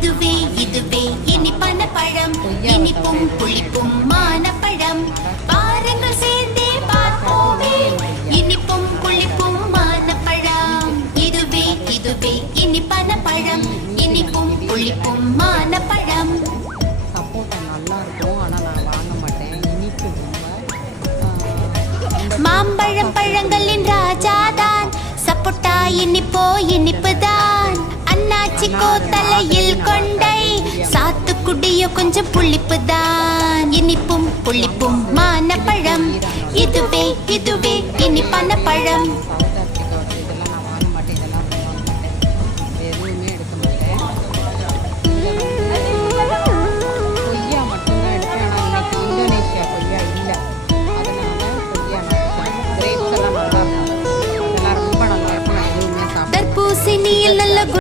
இதுவே இதுவே இனிப்பான பழம், இனிப்பும் புளிப்பும் மானப்பழம். பாருங்கள் சேர்ந்தே பார்ப்போமே, இனிப்பும் புளிப்பும் மானப்பழம். இதுவே இதுவே இனிப்பான பழம், இனிப்பும் புளிப்பும் மானப்பழம். சப்போட்டா நல்லா இருக்கும், ஆனால் நான் வாங்க மாட்டேன். இனிப்பு மாம்பழம் பழங்களின் ராஜாதான், சப்போட்டா இனிப்போ இனிப்புதான். அண்ணாச்சிக்கோ தலையில் கொண்டை, சாத்துக்குடியோ கொஞ்சம் புளிப்புதான். இனிப்பும் புளிப்பும் மானப்பழம், இதுவே இதுவே இனிப்பான பழம்.